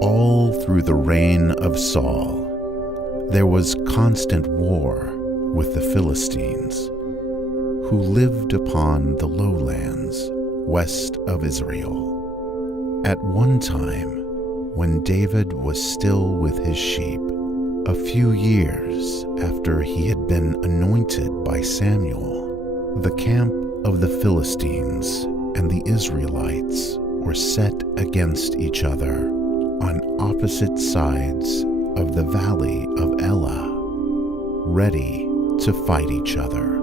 All through the reign of Saul, there was constant war with the Philistines, who lived upon the lowlands west of Israel. At one time, when David was still with his sheep, a few years after he had been anointed by Samuel, the camp of the Philistines and the Israelites were set against each other on opposite sides of the valley of Elah, ready to fight each other.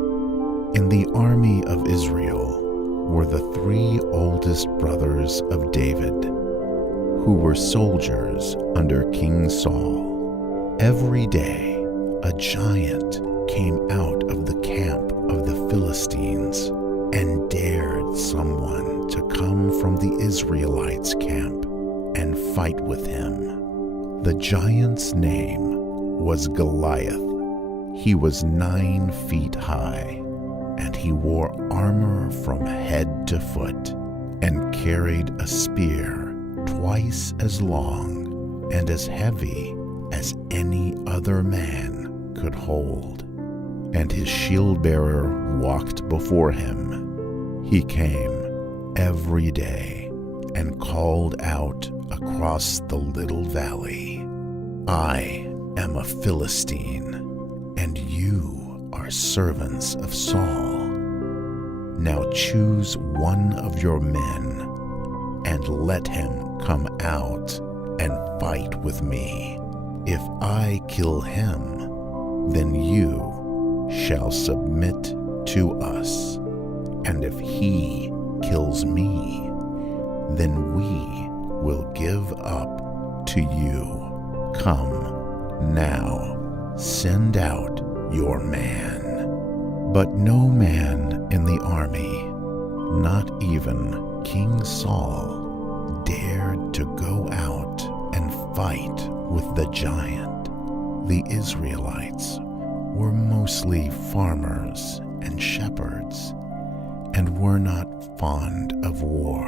In the army of Israel were the 3 oldest brothers of David, who were soldiers under King Saul. Every day, a giant came out of the camp of the Philistines and dared someone to come from the Israelites' camp and fight with him. The giant's name was Goliath. He was 9 feet high, and he wore armor from head to foot and carried a spear twice as long and as heavy as any other man could hold. And his shield-bearer walked before him. He came every day and called out across the little valley, "I am a Philistine, and you are servants of Saul. Now choose one of your men and let him come out and fight with me. If I kill him, then you shall submit to us, and if he kills me, then we will give up to you. Come now, send out your man." But no man in the army, not even King Saul, dared to go out and fight with the giant. The Israelites were mostly farmers and shepherds, and were not fond of war,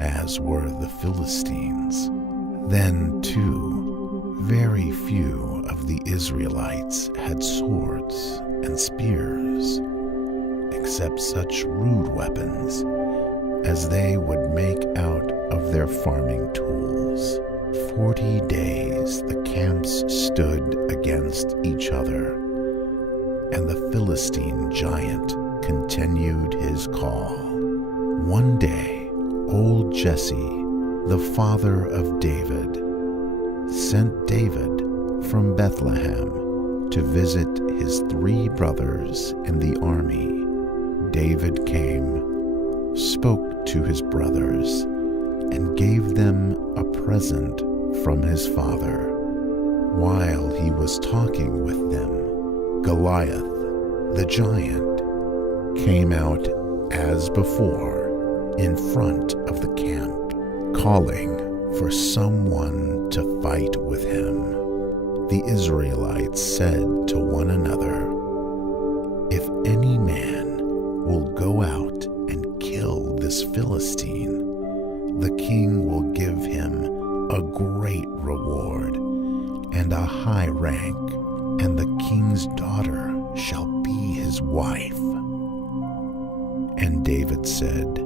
as were the Philistines. Then, too, very few of the Israelites had swords and spears, except such rude weapons as they would make out of their farming tools. 40 days the camps stood against each other, and the Philistine giant continued his call. One day, old Jesse, the father of David, sent David from Bethlehem to visit his 3 brothers in the army. David came, spoke to his brothers, and gave them a present from his father. While he was talking with them, Goliath, the giant, came out as before in front of the camp, calling for someone to fight with him. The Israelites said to one another, "If any man will go out and kill this Philistine, the king will give him a great reward and a high rank, and the king's daughter shall be his wife." And David said,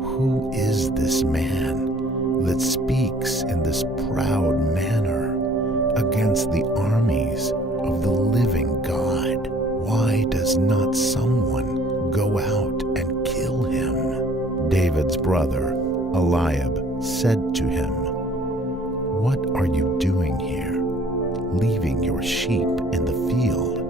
"Who is this man that speaks in this proud manner against the armies of the living God? Why does not someone go out and kill him?" David's brother Eliab said to him, "What are you doing here, leaving your sheep in the field?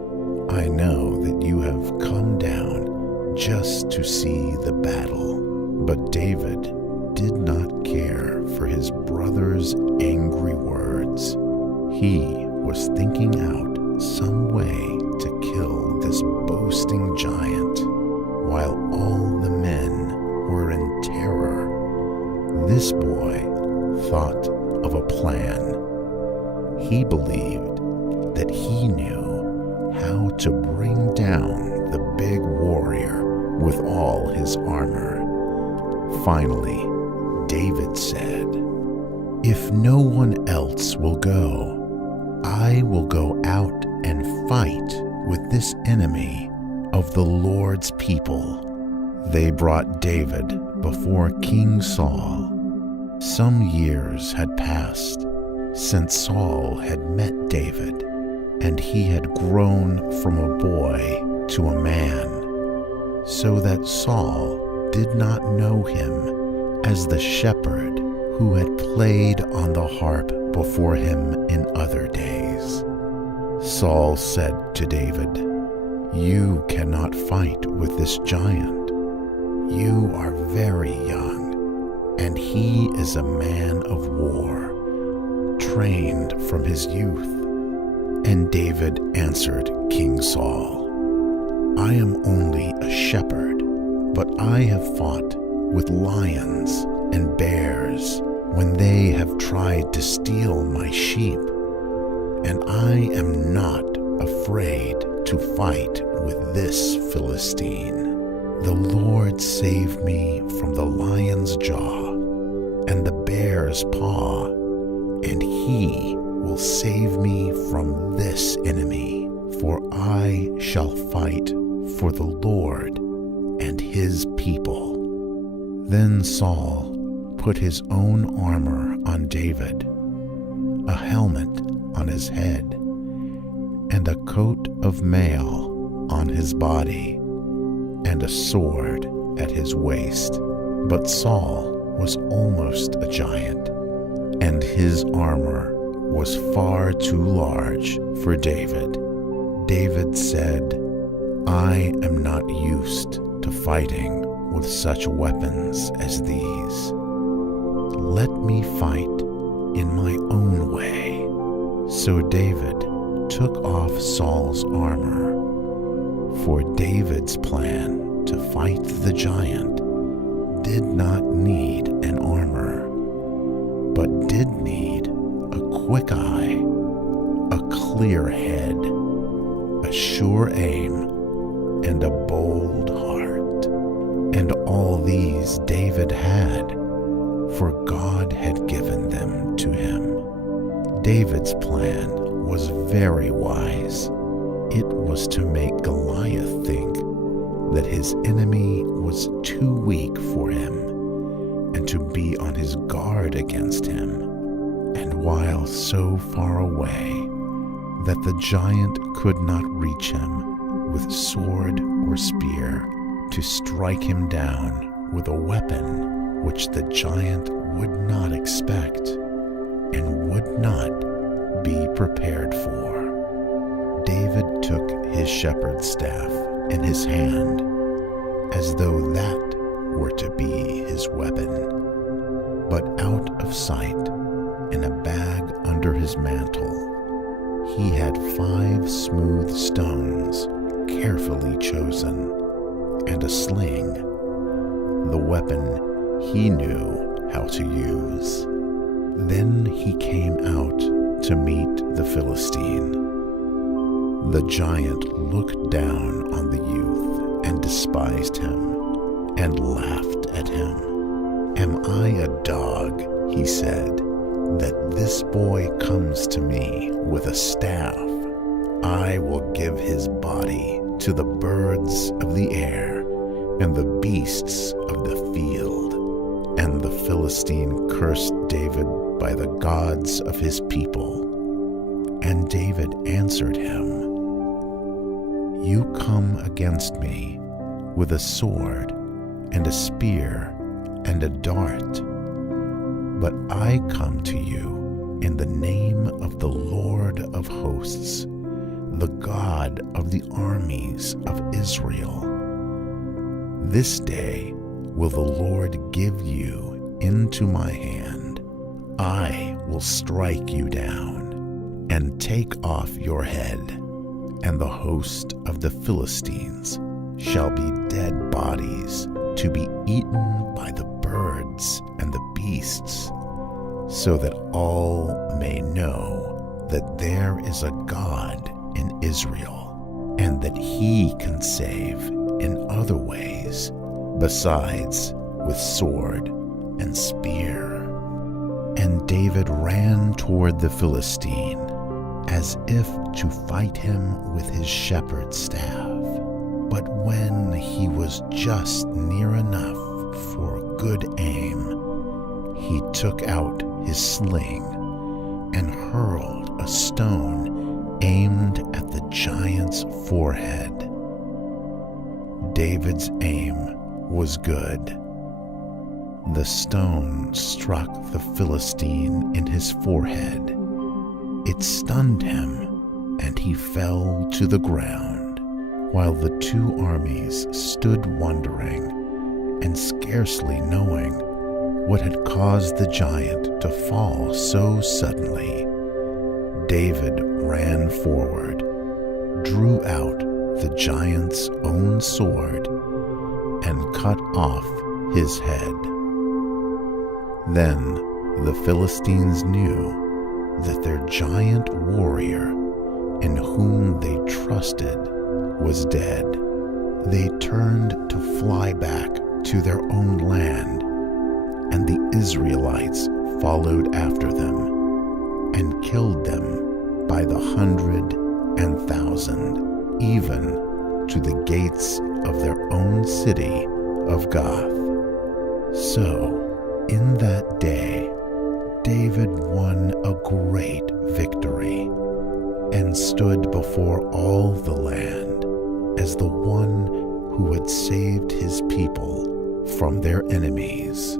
I know that you have come down just to see the battle." But David did not care for his brother's angry words. He was thinking out some way to kill this boasting giant, while all the men were in terror. This boy thought of a plan. He believed that he knew how to bring down the big warrior with all his armor. Finally, David said, "If no one else will go, I will go out and fight with this enemy of the Lord's people." They brought David before King Saul. Some years had passed since Saul had met David, and he had grown from a boy to a man, so that Saul did not know him as the shepherd who had played on the harp before him in other days. Saul said to David, "You cannot fight with this giant. You are very young, and he is a man of war, trained from his youth." And David answered King Saul, "I am only a shepherd, but I have fought with lions and bears when they have tried to steal my sheep, and I am not afraid to fight with this Philistine. The Lord saved me from the lion's jaw and the bear's paw, and he will save me from this enemy, for I shall fight for the Lord and his people." Then Saul put his own armor on David, a helmet on his head, and a coat of mail on his body, and a sword at his waist. But Saul was almost a giant, and his armor was far too large for David. David said, "I am not used to fighting with such weapons as these. Let me fight in my own way." So David took off Saul's armor, for David's plan to fight the giant did not need an armor, but did need a quick eye, a clear head, a sure aim, and a bold heart. And all these David had, for God had given them to him. David's plan was very wise. It was to make Goliath think that his enemy was too weak for him, and to be on his guard against him, and while so far away that the giant could not reach him with sword or spear, to strike him down with a weapon which the giant would not expect and would not be prepared for. David took his shepherd's staff in his hand, as though that were to be his weapon. But out of sight, in a bag under his mantle, he had 5 smooth stones carefully chosen, and a sling, the weapon he knew how to use. Then he came out to meet the Philistine. The giant looked down on the youth and despised him, and laughed at him. "Am I a dog," he said, "that this boy comes to me with a staff? I will give his body to the birds of the air and the beasts of the field." And the Philistine cursed David by the gods of his people. And David answered him, "You come against me with a sword and a spear and a dart, but I come to you in the name of the Lord of hosts, the God of the armies of Israel. This day will the Lord give you into my hand. I will strike you down and take off your head, and the host of the Philistines shall be dead bodies to be eaten by the birds and the beasts, so that all may know that there is a God in Israel, and that he can save in other ways besides with sword and spear." And David ran toward the Philistine, as if to fight him with his shepherd's staff. But when he was just near enough for good aim, he took out his sling and hurled a stone aimed at the giant's forehead. David's aim was good. The stone struck the Philistine in his forehead. It stunned him, and he fell to the ground, while the two armies stood wondering and scarcely knowing what had caused the giant to fall so suddenly. David ran forward, drew out the giant's own sword, and cut off his head. Then the Philistines knew that their giant warrior, in whom they trusted, was dead. They turned to fly back to their own land, and the Israelites followed after them and killed them by the 100 and 1,000, even to the gates of their own city of Gath. So, in that day, David won a great victory and stood before all the land as the one who had saved his people from their enemies.